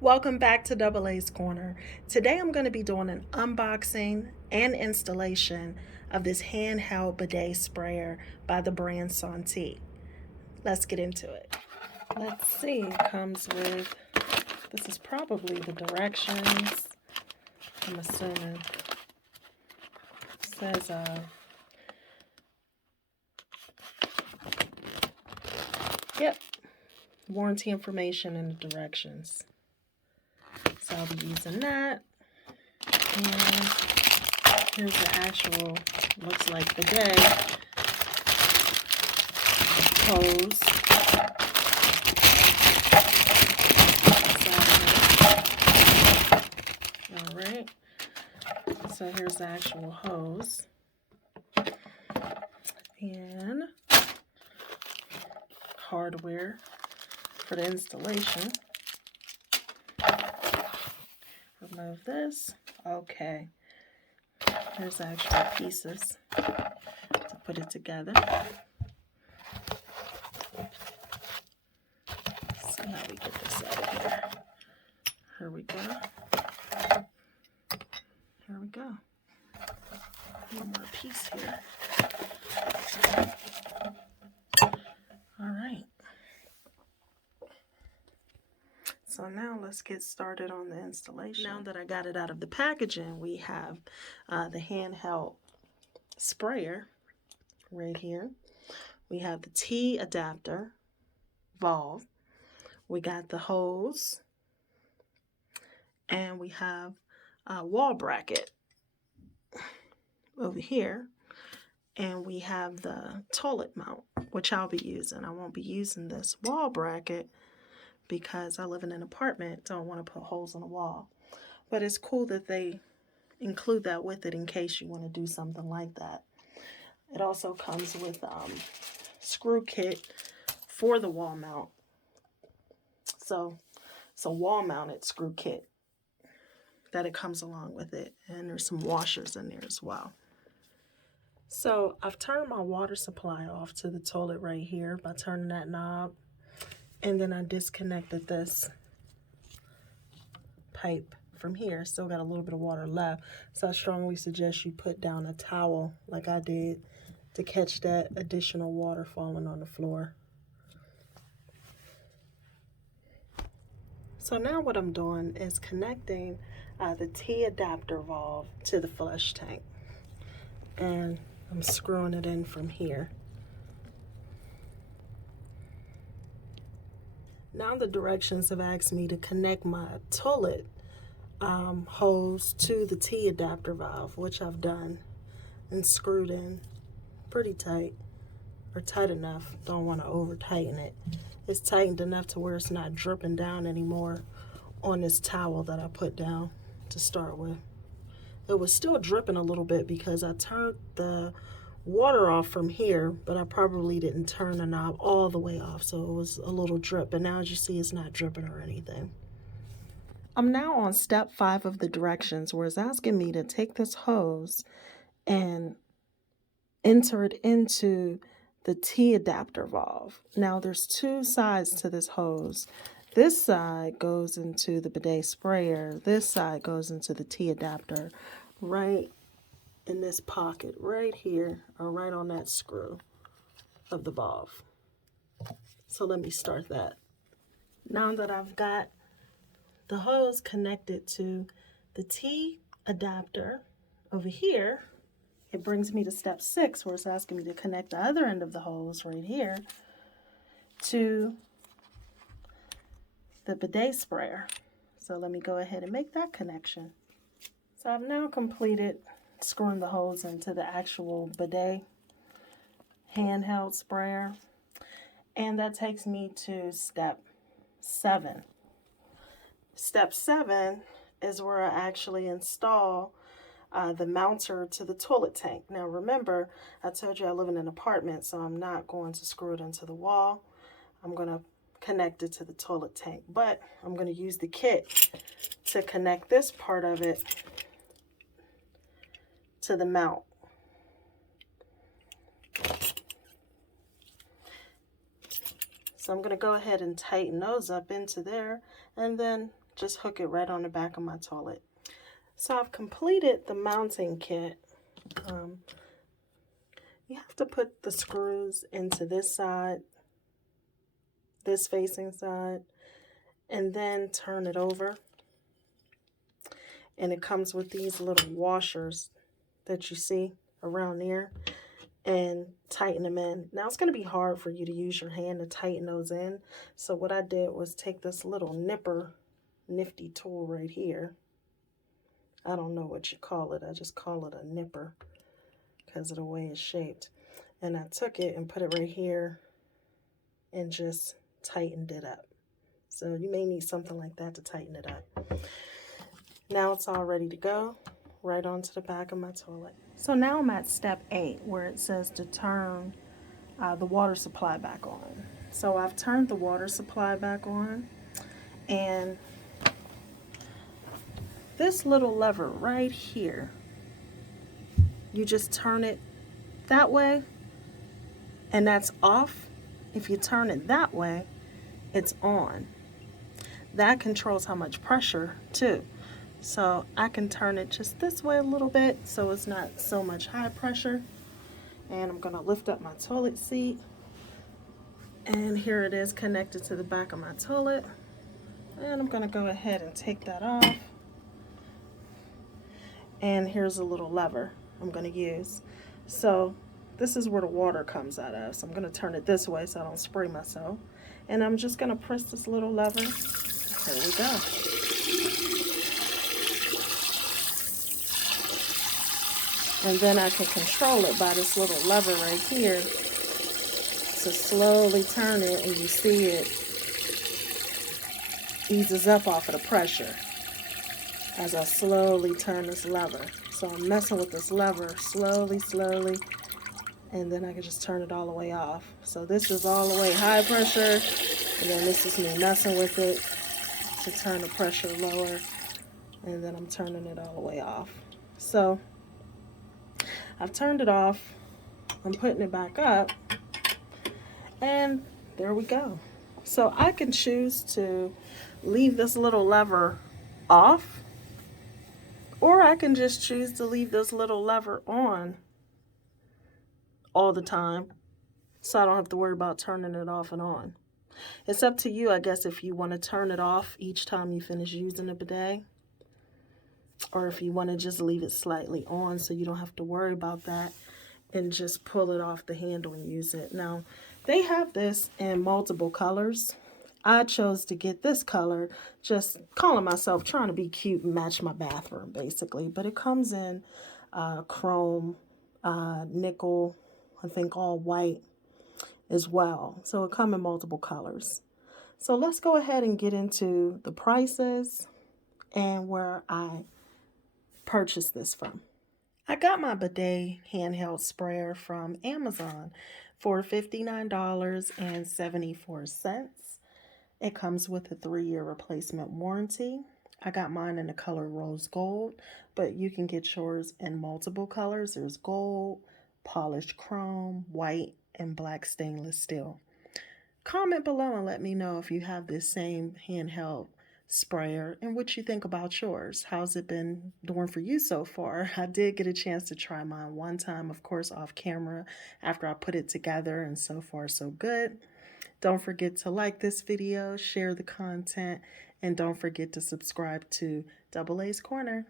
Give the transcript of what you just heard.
Welcome back to Double A's Corner. Today I'm going to be doing an unboxing and installation of this handheld bidet sprayer by the brand Spontiy. Let's get into it. Let's see, it comes with, this is probably the directions, I'm assuming. It says, warranty information and the directions. So I'll be using that. And here's the actual, looks like bidet hose. All right. So here's the actual hose. And hardware for the installation. Remove this. Okay. Here's the actual pieces to put it together. Let's see how we get this out of here. Here we go. Here we go. One more piece here. All right. So now let's get started on the installation. Now that I got it out of the packaging, we have the handheld sprayer right here. We have the T adapter valve. We got the hose. And we have a wall bracket over here. And we have the toilet mount, which I'll be using. I won't be using this wall bracket because I live in an apartment, don't want to put holes in the wall. But it's cool that they include that with it in case you want to do something like that. It also comes with screw kit for the wall mount. So it's a wall mounted screw kit that it comes along with it. And there's some washers in there as well. So I've turned my water supply off to the toilet right here by turning that knob. And then I disconnected this pipe from here. Still got a little bit of water left. So I strongly suggest you put down a towel like I did to catch that additional water falling on the floor. So now what I'm doing is connecting the T adapter valve to the flush tank. And I'm screwing it in from here. Now the directions have asked me to connect my toilet hose to the T adapter valve, which I've done and screwed in pretty tight, or tight enough. Don't want to over tighten it. It's tightened enough to where it's not dripping down anymore on this towel that I put down to start with. It was still dripping a little bit because I turned the water off from here, but I probably didn't turn the knob all the way off, so it was a little drip. But now as you see, it's not dripping or anything. I'm now on step 5 of the directions, where it's asking me to take this hose and enter it into the T adapter valve. Now there's 2 sides to this hose. This side goes into the bidet sprayer. This side goes into the T adapter right in this pocket right here, or right on that screw of the valve. So let me start that. Now that I've got the hose connected to the T adapter over here, it brings me to step 6, where it's asking me to connect the other end of the hose right here to the bidet sprayer. So let me go ahead and make that connection. So I've now completed screwing the hose into the actual bidet handheld sprayer. And that takes me to step 7. Step 7 is where I actually install the mounter to the toilet tank. Now remember, I told you I live in an apartment, so I'm not going to screw it into the wall. I'm going to connect it to the toilet tank, but I'm going to use the kit to connect this part of it to the mount. So I'm going to go ahead and tighten those up into there and then just hook it right on the back of my toilet. So I've completed the mounting kit. You have to put the screws into this side, this facing side, and then turn it over. And it comes with these little washers that you see around there, and tighten them in. Now it's going to be hard for you to use your hand to tighten those in. So what I did was take this little nifty tool right here. I don't know what you call it. I just call it a nipper because of the way it's shaped. And I took it and put it right here and just tightened it up. So you may need something like that to tighten it up. Now it's all ready to go right onto the back of my toilet. So now I'm at step 8 where it says to turn the water supply back on. So I've turned the water supply back on, and this little lever right here, you just turn it that way and that's off. If you turn it that way, it's on. That controls how much pressure too. So I can turn it just this way a little bit so it's not so much high pressure. And I'm gonna lift up my toilet seat. And here it is connected to the back of my toilet. And I'm gonna go ahead and take that off. And here's a little lever I'm gonna use. So this is where the water comes out of. So I'm gonna turn it this way so I don't spray myself. And I'm just gonna press this little lever. Here we go. And then I can control it by this little lever right here to slowly turn it, and you see it eases up off of the pressure as I slowly turn this lever. So I'm messing with this lever slowly, and then I can just turn it all the way off. So this is all the way high pressure, and then this is me messing with it to turn the pressure lower, and then I'm turning it all the way off. So I've turned it off, I'm putting it back up, and there we go. So I can choose to leave this little lever off, or I can just choose to leave this little lever on all the time so I don't have to worry about turning it off and on. It's up to you, I guess, if you want to turn it off each time you finish using the bidet, or if you want to just leave it slightly on so you don't have to worry about that and just pull it off the handle and use it. Now, they have this in multiple colors. I chose to get this color, just calling myself trying to be cute and match my bathroom, basically. But it comes in chrome, nickel, I think all white as well. So it comes in multiple colors. So let's go ahead and get into the prices and where I purchased this from. I got my bidet handheld sprayer from Amazon for $59.74. It comes with a 3-year replacement warranty. I got mine in the color rose gold, but you can get yours in multiple colors. There's gold, polished chrome, white, and black stainless steel. Comment below and let me know if you have this same handheld sprayer and what you think about yours. How's it been doing for you so far? I did get a chance to try mine one time, of course, off camera after I put it together, and so far so good. Don't forget to like this video, share the content, and don't forget to subscribe to Double A's Corner.